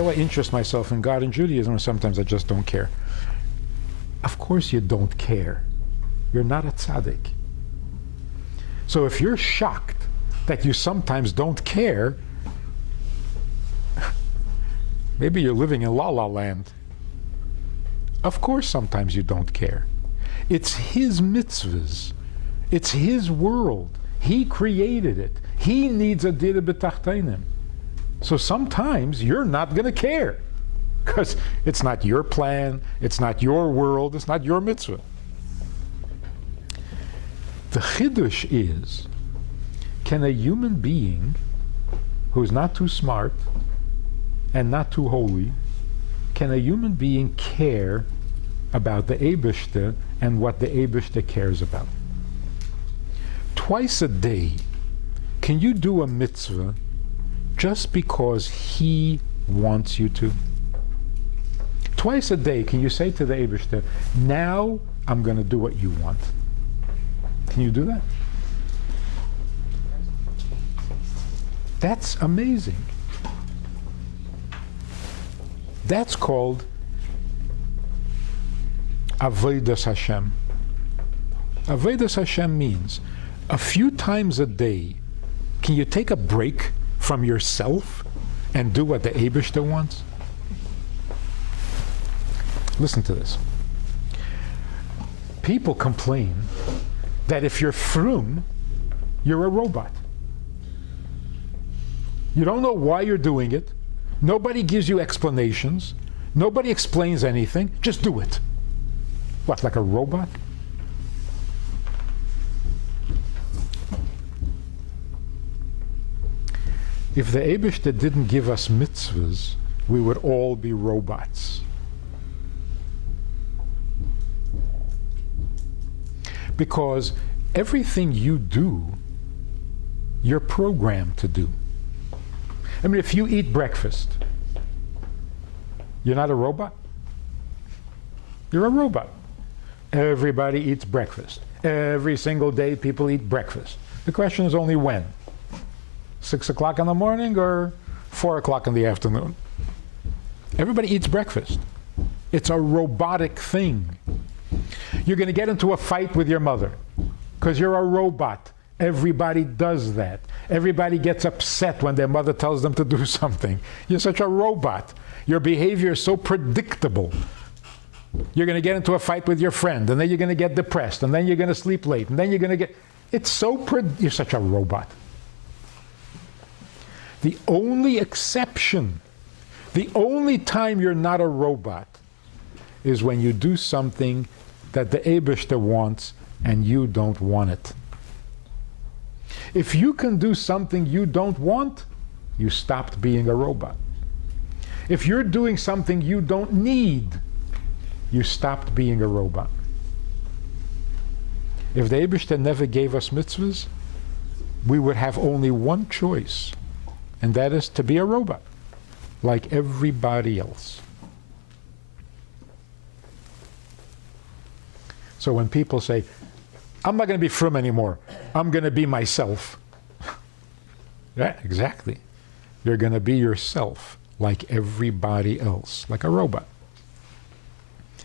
do I interest myself in God and Judaism? And sometimes I just don't care. Of course you don't care. You're not a tzaddik. So if you're shocked that you sometimes don't care, maybe you're living in la la land. Of course sometimes you don't care. It's his mitzvahs. It's his world. He created it. He needs a dira b'tachtainim. So sometimes you're not going to care because it's not your plan, it's not your world, it's not your mitzvah. The chiddush is, can a human being who's not too smart and not too holy, can a human being care about the Eibishter and what the Eibishter cares about? Twice a day, can you do a mitzvah just because he wants you to? Twice a day, can you say to the Eibishter, now I'm going to do what you want? Can you do that? That's amazing. That's called Avodas Hashem. Avodas Hashem means a few times a day, can you take a break from yourself and do what the Eibishter wants? Listen to this. People complain that if you're frum, you're a robot. You don't know why you're doing it. Nobody gives you explanations. Nobody explains anything. Just do it. What, like a robot? If the Eibishter didn't give us mitzvahs, we would all be robots. Because everything you do, you're programmed to do. I mean, if you eat breakfast, you're not a robot? You're a robot. Everybody eats breakfast. Every single day people eat breakfast. The question is only when. 6 o'clock in the morning or 4 o'clock in the afternoon? Everybody eats breakfast. It's a robotic thing. You're going to get into a fight with your mother because you're a robot. Everybody does that. Everybody gets upset when their mother tells them to do something. You're such a robot. Your behavior is so predictable. You're going to get into a fight with your friend, and then you're going to get depressed, and then you're going to sleep late, and then you're going to get... It's so... You're such a robot. The only exception, the only time you're not a robot is when you do something that the Eibishter wants and you don't want it. If you can do something you don't want, you stopped being a robot. If you're doing something you don't need, you stopped being a robot. If the Eibishter never gave us mitzvahs, we would have only one choice, and that is to be a robot, like everybody else. So when people say, I'm not going to be frum anymore, I'm going to be myself. Yeah, exactly. You're going to be yourself, like everybody else, like a robot.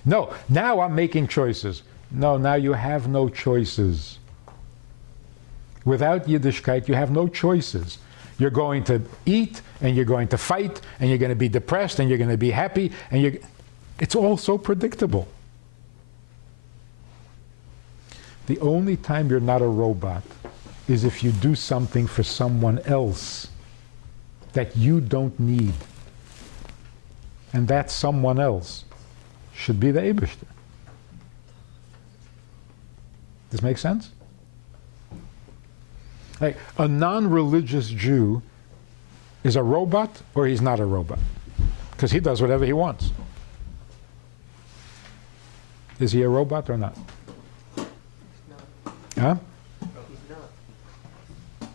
No, now I'm making choices. No, now you have no choices. Without Yiddishkeit, you have no choices. You're going to eat, and you're going to fight, and you're going to be depressed, and you're going to be happy, and it's all so predictable. The only time you're not a robot is if you do something for someone else that you don't need. And that someone else should be the Eibishter. Does this make sense? Like, a non-religious Jew is a robot or he's not a robot? Because he does whatever he wants. Is he a robot or not? Huh? He's not.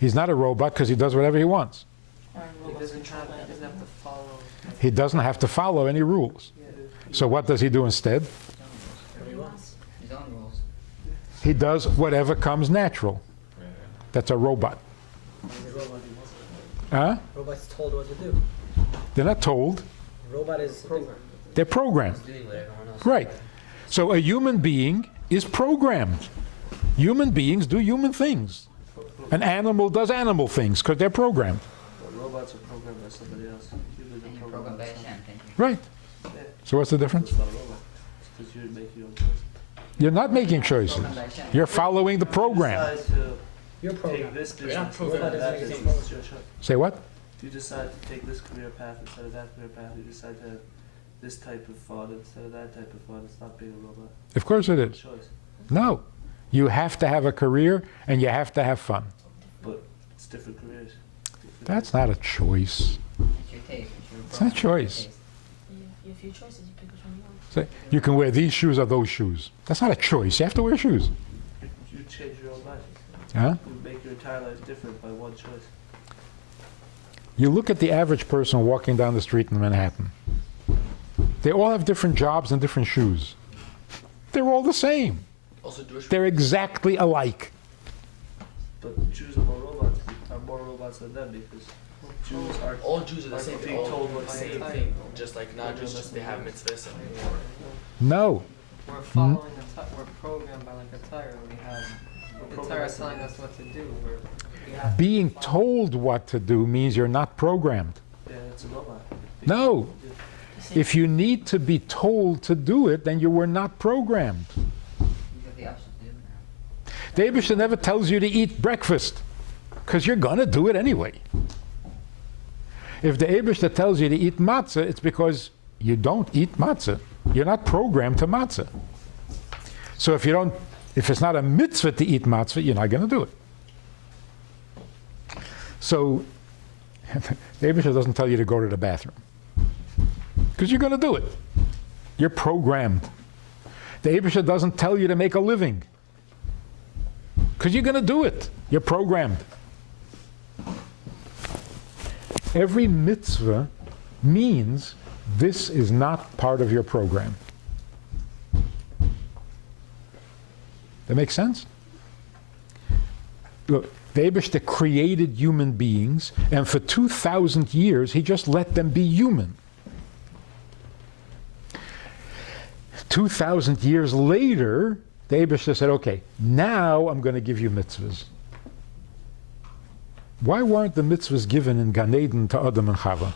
He's not a robot because he does whatever he wants. He doesn't have to follow. He doesn't have to follow any rules. So what does he do instead? His own rules. He does whatever comes natural. That's a robot. He's a robot. Huh? Robot's told what to do. They're not told. Robot is Program. They're programmed. It's doing what everyone else Right. does. So a human being is programmed. Human beings do human things. An animal does animal things because they're programmed. But robots are programmed by somebody else. Humans And are you're programmed programmed by by Hashem, somebody. thank you. Right. Yeah. So what's the difference? It's not a robot. It's because you make your own choice. You're not making choices. Programmed by Hashem. You're following the program. If you decide to your program. take this You're not business programmed. instead of that Robot is business, it's your choice. Say what? If you decide to take this career path instead of that career path, you decide to have this type of thought instead of that type of thought, it's not being a robot. Of course it It's is. a choice. No. You have to have a career and you have to have fun. But it's different careers. That's not a choice. It's your taste. It's not a choice. Taste. You have few choices, you pick which one you want. Say, you can wear these shoes or those shoes. That's not a choice. You have to wear shoes. You change your own life. Huh? You make your entire life different by one choice. You look at the average person walking down the street in Manhattan. They all have different jobs and different shoes. They're all the same. Also Jewish. They're exactly alike. But Jews are more robots than them because Jews are All Jews are the same. being All told what the to same do. thing. Just like not just they have mitzvahs and more. No. We're following we're programmed by like a tire. We have the tire telling us what to do. We have Being told what to do means you're not programmed. Yeah, it's a robot. No. If you need to be told to do it, then you were not programmed. You have the option to do it now. The Eibishter never tells you to eat breakfast because you're going to do it anyway. If the Eibishter tells you to eat matzah, it's because you don't eat matzah. You're not programmed to matzah. So if it's not a mitzvah to eat matzah, you're not going to do it. So the Eibishter doesn't tell you to go to the bathroom because you're going to do it. You're programmed. The Eibishter doesn't tell you to make a living because you're going to do it. You're programmed. Every mitzvah means this is not part of your program. That makes sense? Look, the Eibishter created human beings, and for 2,000 years, he just let them be human. 2,000 years later, the Eibishter said, okay, now I'm going to give you mitzvahs. Why weren't the mitzvahs given in Gan Eden to Adam and Chava?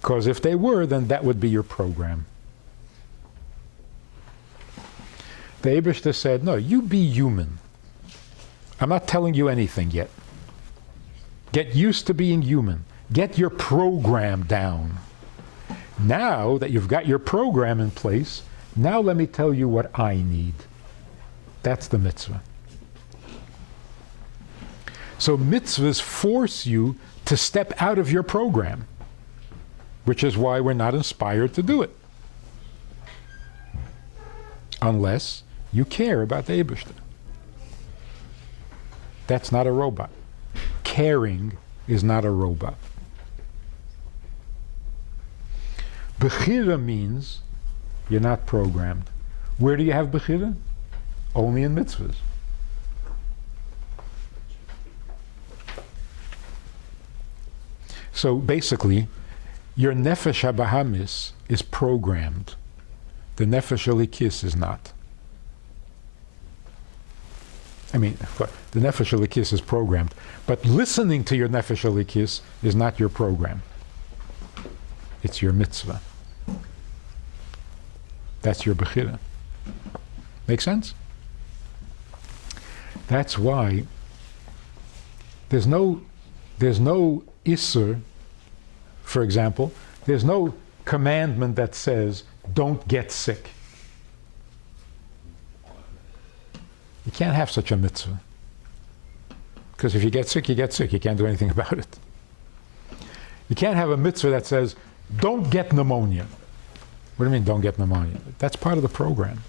Because if they were, then that would be your program. The Eibishter said, no, you be human. I'm not telling you anything yet. Get used to being human. Get your program down. Now that you've got your program in place, now let me tell you what I need. That's the mitzvah. So mitzvahs force you to step out of your program, which is why we're not inspired to do it. Unless you care about the Eibishter. That's not a robot. Caring is not a robot. Bechira means you're not programmed. Where do you have Bechira? Only in mitzvahs. So basically, your nefesh habahamis is programmed. The nefesh elikis is not. I mean, the nefesh elikis is programmed, but listening to your nefesh elikis is not your program. It's your mitzvah. That's your bechira. Make sense? That's why there's no isser, for example, there's no commandment that says don't get sick. You can't have such a mitzvah. Because if you get sick, you get sick. You can't do anything about it. You can't have a mitzvah that says don't get pneumonia. What do you mean don't get pneumonia? That's part of the program.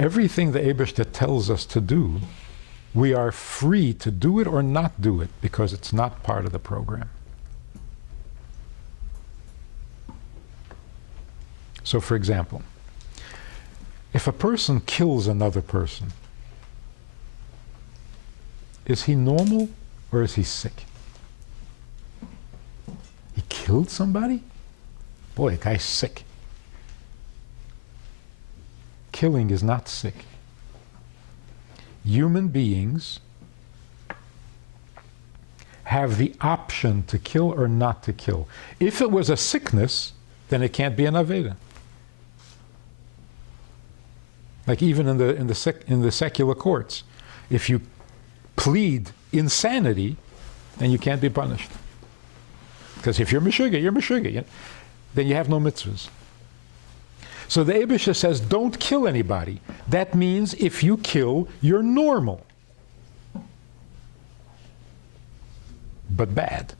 Everything the Eibishter tells us to do, we are free to do it or not do it because it's not part of the program. So for example, if a person kills another person, is he normal or is he sick? He killed somebody? Boy, the guy's sick. Killing is not sick. Human beings have the option to kill or not to kill. If it was a sickness, then it can't be an Aveda. Like even in the secular courts, if you plead insanity, then you can't be punished. Because if you're Meshuggah, you're Meshuggah. Then you have no mitzvahs. So the Eibusha says, don't kill anybody. That means if you kill, you're normal. But bad.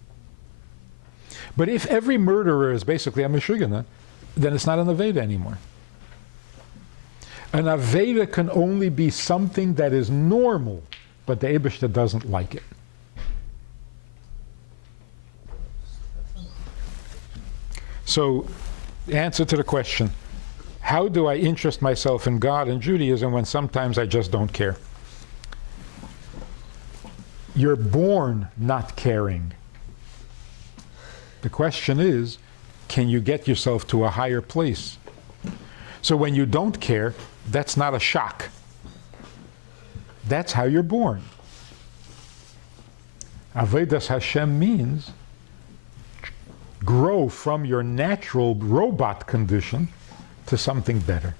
But if every murderer is basically a Meshuggah, then it's not an Aveda anymore. An Aveda can only be something that is normal, but the Eibusha doesn't like it. So, the answer to the question, how do I interest myself in God and Judaism when sometimes I just don't care? You're born not caring. The question is, can you get yourself to a higher place? So when you don't care, that's not a shock. That's how you're born. Avodas Hashem means grow from your natural robot condition to something better.